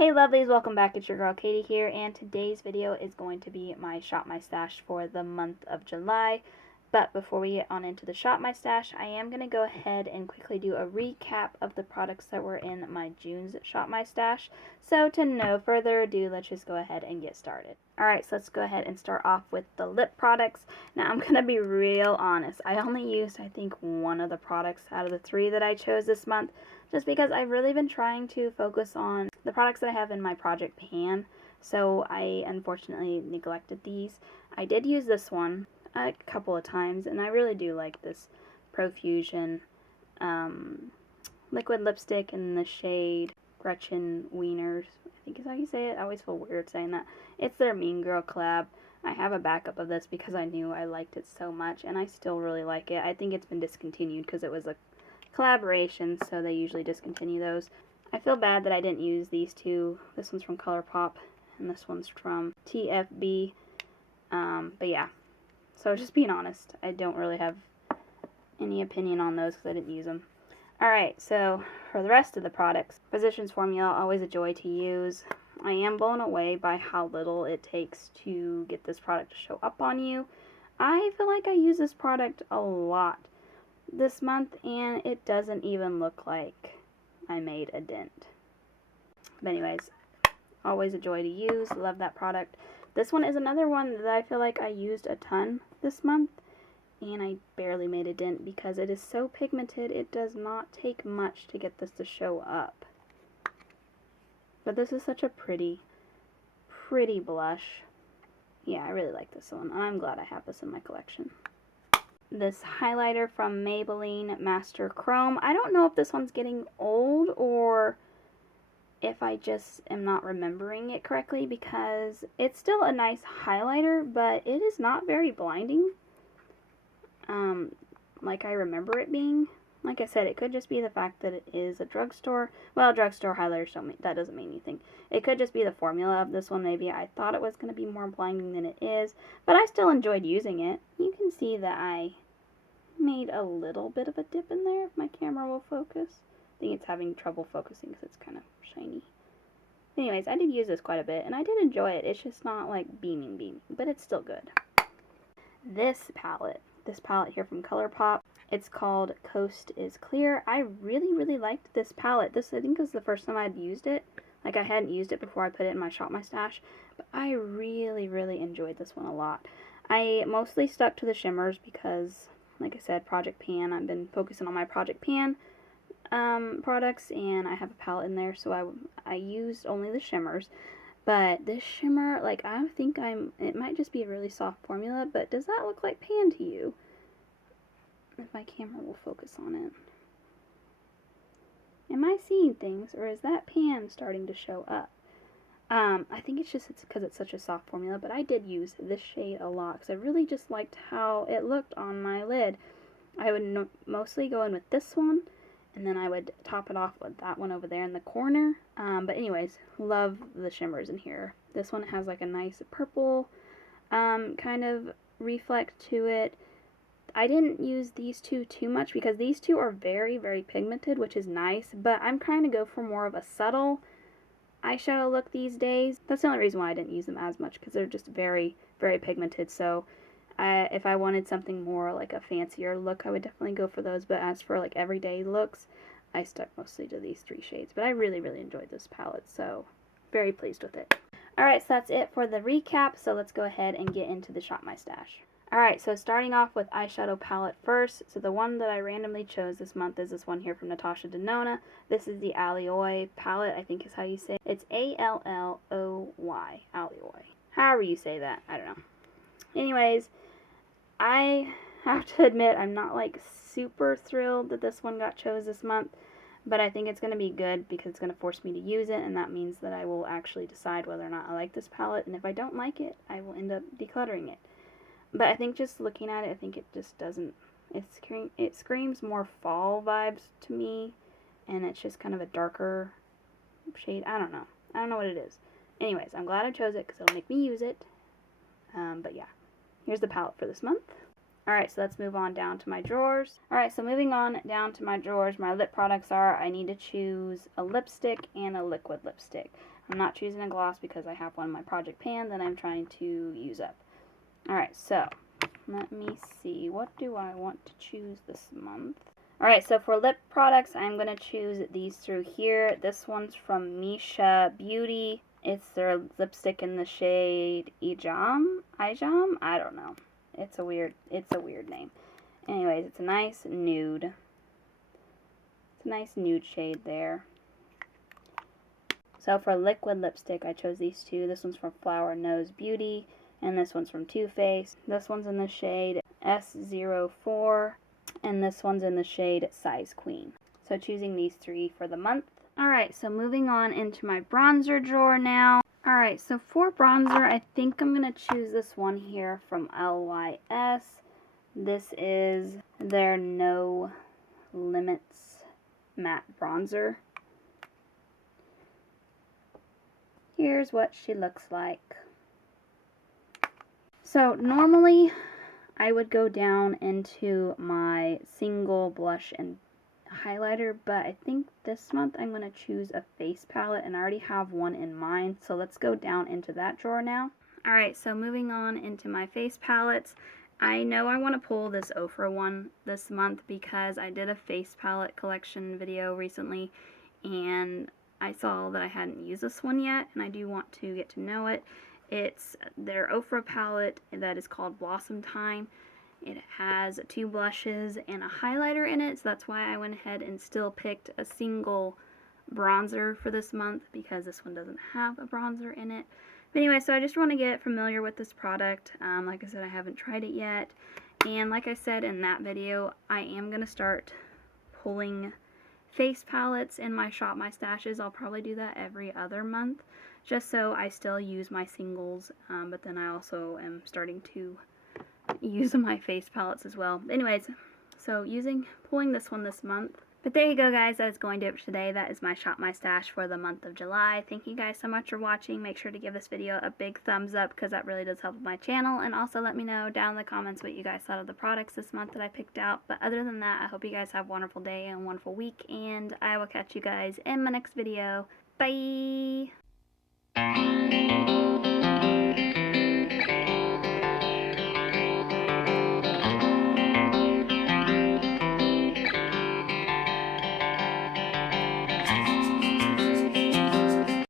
Hey lovelies, welcome back. It's your girl Katie here, and today's video is going to be my Shop My Stash for the month of July. But before we get on into the Shop My Stash, I am going to go ahead and quickly do a recap of the products that were in my June's Shop My Stash. So to no further ado, let's just go ahead and get started. Alright, so let's go ahead and start off with the lip products. Now I'm going to be real honest. I only used, I think, one of the products out of the three that I chose this month, just because I've really been trying to focus on the products that I have in my project pan. So I unfortunately neglected these. I did use this one a couple of times, and I really do like this Profusion liquid lipstick in the shade Gretchen Wieners, I think is how you say it. I always feel weird saying that. It's their Mean Girl collab. I have a backup of this because I knew I liked it so much, and I still really like it. I think it's been discontinued because it was a collaboration, so they usually discontinue those. I feel bad that I didn't use these two. This one's from ColourPop, and this one's from TFB. But yeah. So just being honest, I don't really have any opinion on those because I didn't use them. Alright, so for the rest of the products, Physicians Formula, always a joy to use. I am blown away by how little it takes to get this product to show up on you. I feel like I use this product a lot this month, and it doesn't even look like I made a dent. But anyways, always a joy to use. Love that product. This one is another one that I feel like I used a ton this month, and I barely made a dent because it is so pigmented. It does not take much to get this to show up. But this is such a pretty blush. Yeah, I really like this one. I'm glad I have this in my collection. This highlighter from Maybelline Master Chrome. I don't know if this one's getting old or if I just am not remembering it correctly, because it's still a nice highlighter, but it is not very blinding like I remember it being. Like I said, it could just be the fact that it is a drugstore. Well, drugstore highlighters don't mean, that doesn't mean anything. It could just be the formula of this one. Maybe I thought it was going to be more blinding than it is, but I still enjoyed using it. You can see that I made a little bit of a dip in there if my camera will focus. I think it's having trouble focusing because it's kind of shiny. Anyways, I did use this quite a bit, and I did enjoy it. It's just not like beaming, but it's still good. This palette here from ColourPop, it's called Coast is Clear. I really liked this palette. This, I think, was the first time I'd used it. Like, I hadn't used it before I put it in my Shop My Stash, but I really enjoyed this one a lot. I mostly stuck to the shimmers because, like I said, Project Pan, I've been focusing on my Project Pan products, and I have a palette in there, so I used only the shimmers. But this shimmer, like, I think it might just be a really soft formula, but does that look like pan to you? If my camera will focus on it. Am I seeing things, or is that pan starting to show up? I think it's because it's such a soft formula, but I did use this shade a lot because I really just liked how it looked on my lid. I would mostly go in with this one, and then I would top it off with that one over there in the corner. But anyways, love the shimmers in here. This one has like a nice purple kind of reflect to it. I didn't use these two too much because these two are very pigmented, which is nice, but I'm trying to go for more of a subtle eyeshadow look these days. That's the only reason why I didn't use them as much, because they're just very pigmented. So if I wanted something more like a fancier look, I would definitely go for those. But as for like everyday looks, I stuck mostly to these three shades. But I really enjoyed this palette, so very pleased with it. Alright, so that's it for the recap. So let's go ahead and get into the Shop My Stash. Alright, so starting off with eyeshadow palette first. So the one that I randomly chose this month is this one here from Natasha Denona. This is the Alloy palette, I think is how you say it. It's A-L-L-O-Y, Alloy. However you say that, I don't know. Anyways, I have to admit I'm not like super thrilled that this one got chose this month, but I think it's going to be good because it's going to force me to use it, and that means that I will actually decide whether or not I like this palette, and if I don't like it, I will end up decluttering it. But I think just looking at it, I think it just doesn't, it screams more fall vibes to me, and it's just kind of a darker shade. I don't know what it is. Anyways, I'm glad I chose it because it'll make me use it. But yeah, here's the palette for this month. Alright, so let's move on down to my drawers. Alright, so moving on down to my drawers, my lip products are, I need to choose a lipstick and a liquid lipstick. I'm not choosing a gloss because I have one in my project pan that I'm trying to use up. Alright, so let me see. What do I want to choose this month? Alright, so for lip products, I'm going to choose these through here. This one's from Misha Beauty. It's their lipstick in the shade Ijam? I don't know. It's a weird name. Anyways, it's a nice nude. It's a nice nude shade there. So for liquid lipstick, I chose these two. This one's from Flower Nose Beauty, and this one's from Too Faced. This one's in the shade S04, and this one's in the shade Size Queen. So choosing these three for the month. Alright, so moving on into my bronzer drawer now. Alright, so for bronzer, I think I'm going to choose this one here from LYS. This is their No Limits matte bronzer. Here's what she looks like. So normally I would go down into my single blush and highlighter, but I think this month I'm going to choose a face palette, and I already have one in mind, so let's go down into that drawer now. Alright, so moving on into my face palettes. I know I want to pull this Ofra one this month because I did a face palette collection video recently, and I saw that I hadn't used this one yet, and I do want to get to know it. It's their Ofra palette that is called Blossom Time. It has 2 blushes and a highlighter in it, so that's why I went ahead and still picked a single bronzer for this month, because this one doesn't have a bronzer in it. But anyway, so I just want to get familiar with this product. Like I said, I haven't tried it yet. And like I said in that video, I am going to start pulling face palettes in my Shop My Stashes. I'll probably do that every other month, just so I still use my singles, but then I also am starting to use my face palettes as well. Anyways, so pulling this one this month. But there you go, guys. That is going to do it for today. That is my Shop My Stash for the month of July. Thank you guys so much for watching. Make sure to give this video a big thumbs up because that really does help my channel. And also let me know down in the comments what you guys thought of the products this month that I picked out. But other than that, I hope you guys have a wonderful day and a wonderful week. And I will catch you guys in my next video. Bye!